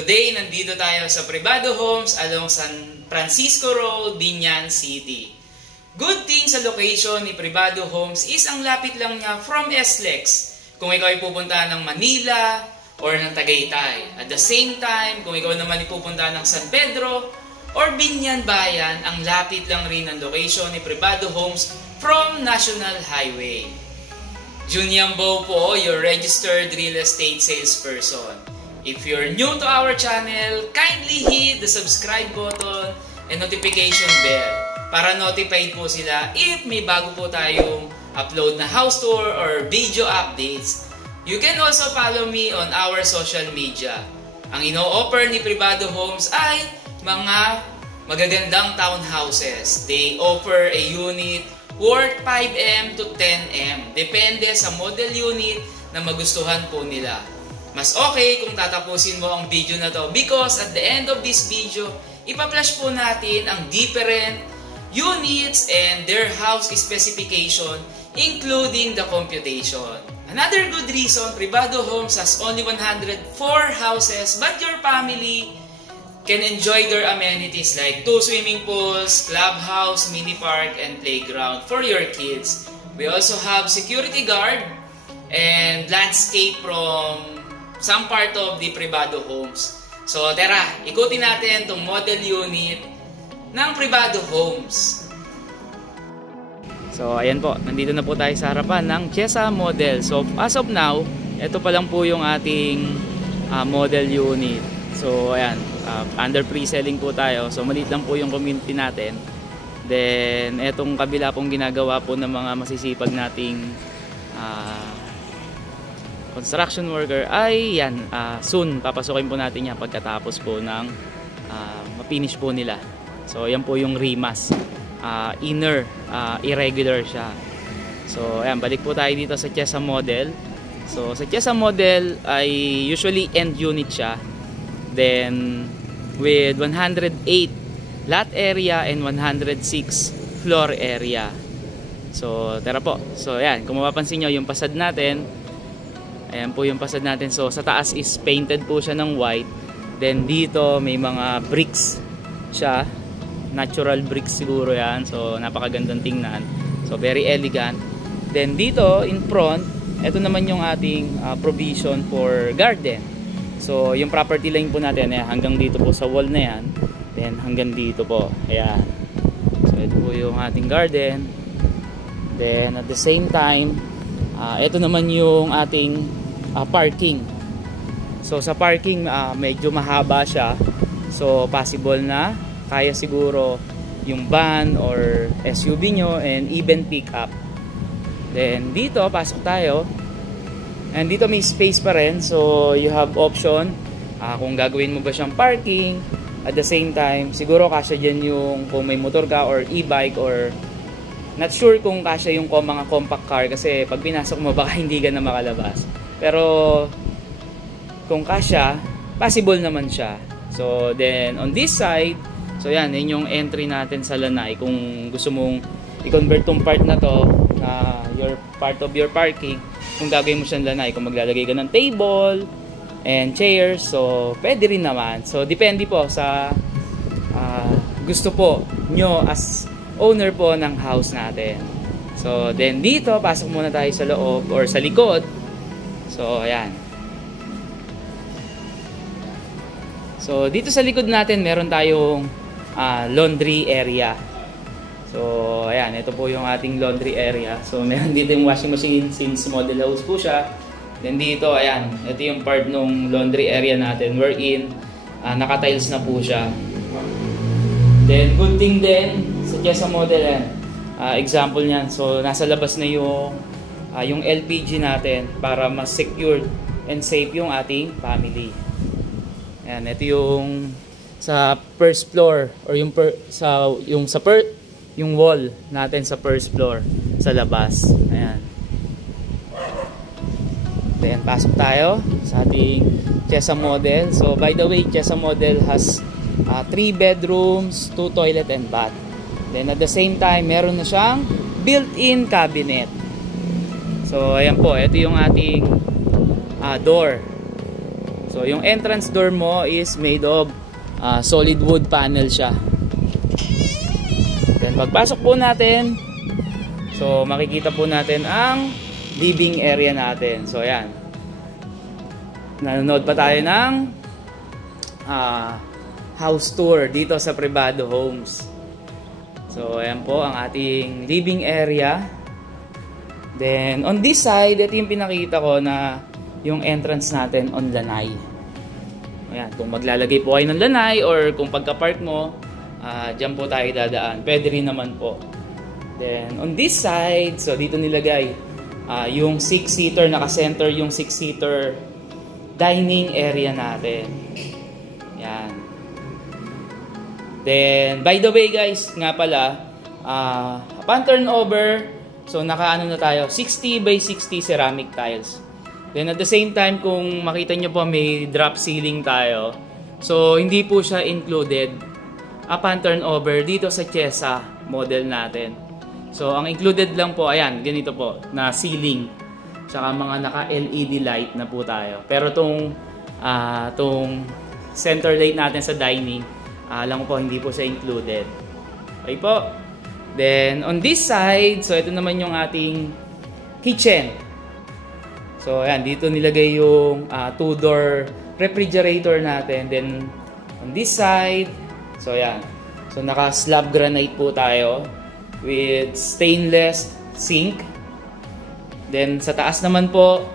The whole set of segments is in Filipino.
Today, nandito tayo sa Privado Homes along San Francisco Road, Binyan City. Good thing sa location ni Privado Homes is ang lapit lang niya from SLEX. Kung ikaw ay pupunta ng Manila or ng Tagaytay. At the same time, kung ikaw naman ay pupunta ng San Pedro or Binyan Bayan, ang lapit lang rin ang location ni Privado Homes from National Highway. Junyambo po, your registered real estate salesperson. If you're new to our channel, kindly hit the subscribe button and notification bell para notified po sila if may bago po tayong upload na house tour or video updates. You can also follow me on our social media. Ang ino-offer ni Privado Homes ay mga magagandang townhouses. They offer a unit worth 5M to 10M. Depende sa model unit na magustuhan po nila. Mas okay kung tatapusin mo ang video na to because at the end of this video, ipa-flash po natin ang different units and their house specification including the computation. Another good reason, Privado Homes has only 104 houses but your family can enjoy their amenities like 2 swimming pools, clubhouse, mini park, and playground for your kids. We also have security guard and landscape from some part of the Privado Homes. So tara, ikutin natin itong model unit ng Privado Homes. So ayan po, nandito na po tayo sa harapan ng Chesa model. So as of now, ito pa lang po yung ating model unit. So ayan, under pre-selling po tayo. So maliit lang po yung community natin. Then etong kabila pong ginagawa po ng mga masisipag nating construction worker ay yan, soon papasukin po natin yan pagkatapos po ng ma-finish po nila. So yan po yung rimas, inner irregular siya. So ayan, balik po tayo dito sa Chesa model. So sa Chesa model ay usually end unit siya, then with 108 lot area and 106 floor area. So tara po, so ayan, kung mapapansin nyo yung fasad natin, ayan po yung fasad natin. So sa taas is painted po siya ng white. Then dito may mga bricks siya. Natural bricks siguro yan. So napakagandang tingnan. So very elegant. Then dito in front, ito naman yung ating provision for garden. So yung property line po natin hanggang dito po sa wall na yan. Then hanggang dito po. Ayan. So ito po yung ating garden. Then at the same time, ito naman yung ating parking. So sa parking medyo mahaba siya. So possible na kaya siguro yung van or SUV nyo and even pick up. Then dito pasok tayo. And dito may space pa rin. So you have option kung gagawin mo ba siyang parking. At the same time siguro kasya dyan yung kung may motor ka or e-bike or not sure kung kasya yung mga compact car kasi pag pinasok mo baka hindi ka na makalabas. Pero kung kasya, possible naman siya. So then on this side, so yan yung entry natin sa lanay. Kung gusto mong i-convert tong part na to na your part of your parking, kung gagawin mo siyang lanay, kung maglalagay ka ng table and chairs, so pwede rin naman. So depende po sa gusto po nyo as owner po ng house natin. So then dito pasok muna tayo sa loob or sa likod. So ayan. So dito sa likod natin meron tayong laundry area. So ayan, ito po yung ating laundry area. So meron dito yung washing machine since model house po siya. Then dito ayan, ito yung part ng laundry area natin wherein naka-tiles na po siya. Then good thing din sa model example niyan. So nasa labas na yung LPG natin para mas secured and safe yung ating family. Ayan, ito yung sa first floor or yung wall natin sa first floor sa labas. Ayan. Then pasok tayo sa ating Chesa model. So by the way, Chesa model has 3 bedrooms, 2 toilet and bath. Then at the same time, meron na siyang built-in cabinet. So ayan po, ito yung ating door. So yung entrance door mo is made of solid wood panel siya. Then pagpasok po natin, so makikita po natin ang living area natin. So ayan, nanonood pa tayo ng house tour dito sa Privado Homes. So ayan po ang ating living area. Then on this side, ito yung pinakita ko na yung entrance natin on lanay. Ayan, kung maglalagay po kayo ng lanay or kung pagka-park mo, dyan po tayo dadaan. Pwede rin naman po. Then on this side, so dito nilagay yung 6-seater, naka-center yung 6-seater dining area natin. Yan. Then by the way guys, nga pala, upon turnover, so naka-ano na tayo, 60 by 60 ceramic tiles. Then at the same time, kung makita nyo po may drop ceiling tayo, so hindi po siya included upon turnover dito sa Chesa model natin. So ang included lang po, ayan, ganito po, na ceiling, tsaka mga naka-LED light na po tayo. Pero tong center light natin sa dining, alam ko po, hindi po siya included. Okay po. Then on this side, so ito naman yung ating kitchen. So ayan, dito nilagay yung 2-door refrigerator natin. Then on this side, so ayan, so naka slab granite po tayo with stainless sink. Then sa taas naman po,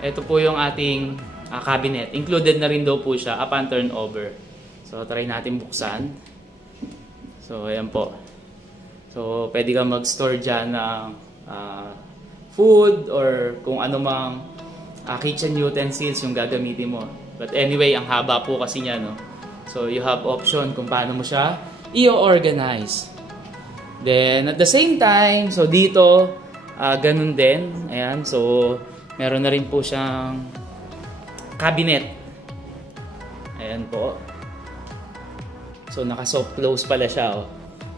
ito po yung ating cabinet. Included na rin daw po siya upon turnover. So try natin buksan. So ayan po. So pwede kang mag-store dyan ng food or kung ano mang kitchen utensils yung gagamitin mo. But anyway, ang haba po kasi niya, no? So you have option kung paano mo siya i-organize. Then at the same time, so dito ganun din. Ayan, so meron na rin po siyang cabinet. Ayan po. So naka soft close pala siya, oh.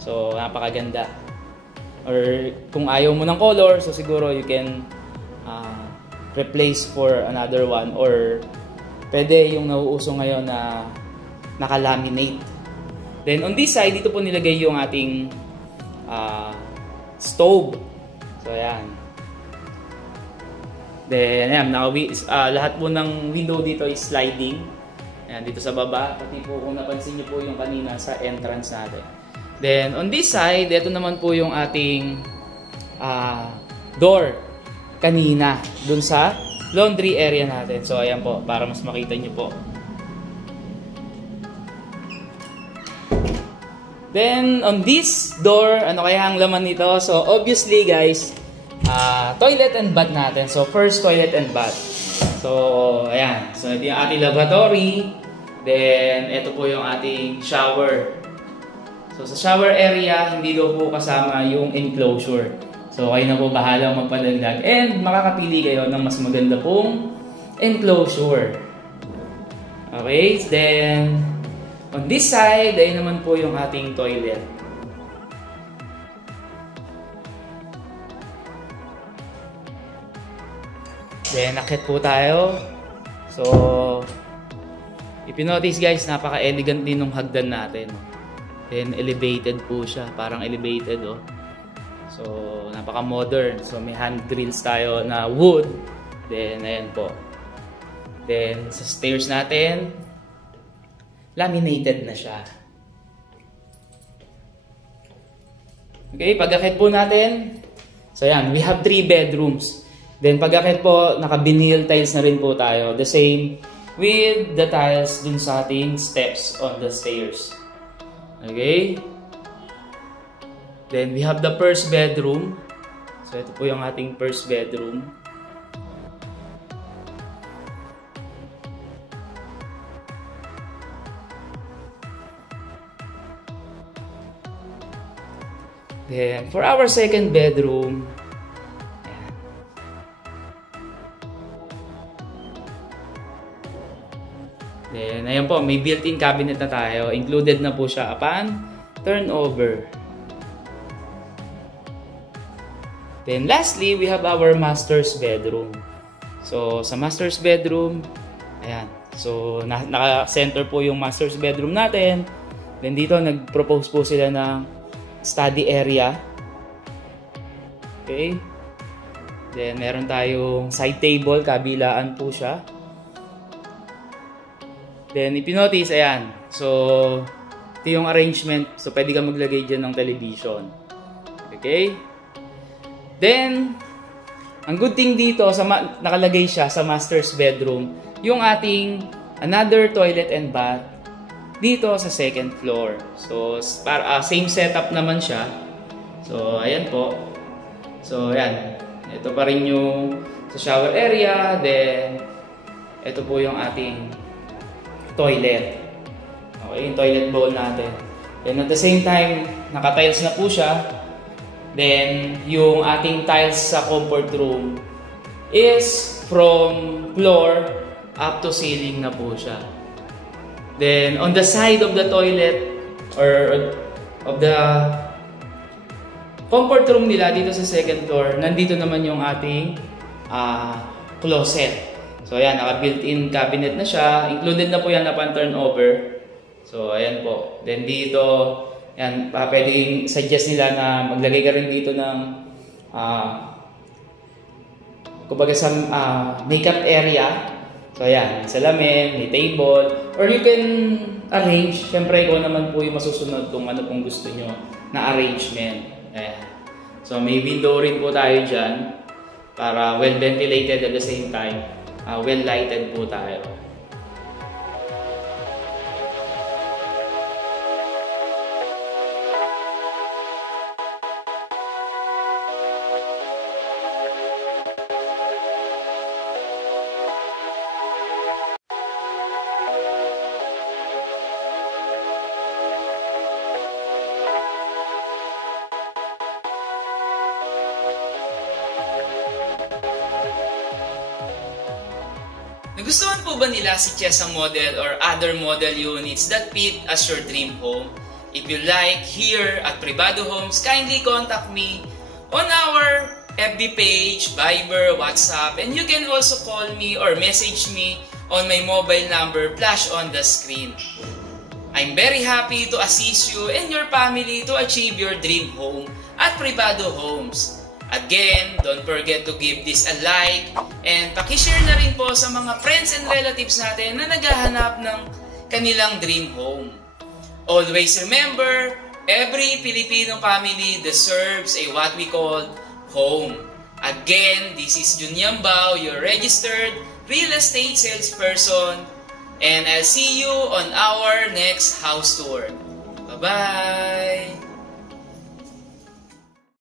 So napakaganda. Or kung ayaw mo ng color, so siguro you can replace for another one, or pwede yung nauuso ngayon na naka-laminate. Then on this side, dito po nilagay yung ating stove. So ayan. Then ayan, lahat po ng window dito is sliding. Ayan, dito sa baba, pati po kung napansin niyo po yung kanina sa entrance natin. Then on this side, ito naman po yung ating door kanina dun sa laundry area natin. So ayan po, para mas makita niyo po. Then on this door, ano kaya ang laman nito? So obviously guys, toilet and bath natin. So first, toilet and bath. So ayan, so ito yung ating lavatory. Then ito po yung ating shower. So sa shower area, hindi daw po kasama yung enclosure. So kayo na po bahala magpadagdag and makakapili kayo ng mas maganda pong enclosure. Okay, then on this side, ay naman po yung ating toilet. Then akit po tayo. So if you notice guys, napaka-elegant din ng hagdan natin. Then elevated po siya, parang elevated, oh. So napaka-modern. So may hand grills tayo na wood. Then ayan po. Then sa stairs natin, laminated na siya. Okay, pag-akit po natin, so ayan, we have 3 bedrooms. Then pag-akit po, naka-vinyl tiles na rin po tayo. The same with the tiles dun sa ating steps on the stairs. Okay? Then we have the first bedroom. So ito po yung ating first bedroom. Then for our second bedroom, ayan. Then ayan po, may built-in cabinet na tayo. Included na po siya upon turnover. Then lastly, we have our master's bedroom. So sa master's bedroom, ayan, So, naka-center po yung master's bedroom natin. Then dito, nag-propose po sila ng study area. Okay. Then, meron tayong side table, kabilaan po siya. Then, if you notice, ayan. So, ito yung arrangement. So, pwede ka maglagay dyan ng television. Okay? Then, ang good thing dito, nakalagay siya sa master's bedroom, yung ating another toilet and bath dito sa second floor. So, same setup naman siya. So, ayan po. So, ayan. Ito pa rin yung sa shower area. Then, ito po yung ating toilet. Okay, yung toilet bowl natin. Then, at the same time, naka-tiles na po siya. Then, yung ating tiles sa comfort room is from floor up to ceiling na po siya. Then, on the side of the toilet or of the comfort room nila dito sa second floor, nandito naman yung ating closet. So, ayan, naka-built-in cabinet na siya. Included na po yan na pan-turnover. So, ayan po. Then, dito, yan, pwedeng suggest nila na maglagay ka rin dito ng kumbaga sa makeup area. So, ayan, salamin, may table, or you can arrange. Siyempre, ikaw naman po yung masusunod kung ano pong gusto nyo na arrangement. Ayan. So, may window rin po tayo dyan para well ventilated at the same time, well lighted po tayo. Nagustuhan po ba nila si Chesa model or other model units that fit as your dream home? If you like, here at Privado Homes, kindly contact me on our FB page, Viber, WhatsApp, and you can also call me or message me on my mobile number flash on the screen. I'm very happy to assist you and your family to achieve your dream home at Privado Homes. Again, don't forget to give this a like and pakishare na rin po sa mga friends and relatives natin na naghahanap ng kanilang dream home. Always remember, every Filipino family deserves a what we call home. Again, this is Jun Yambao, your registered real estate salesperson, and I'll see you on our next house tour. Bye-bye!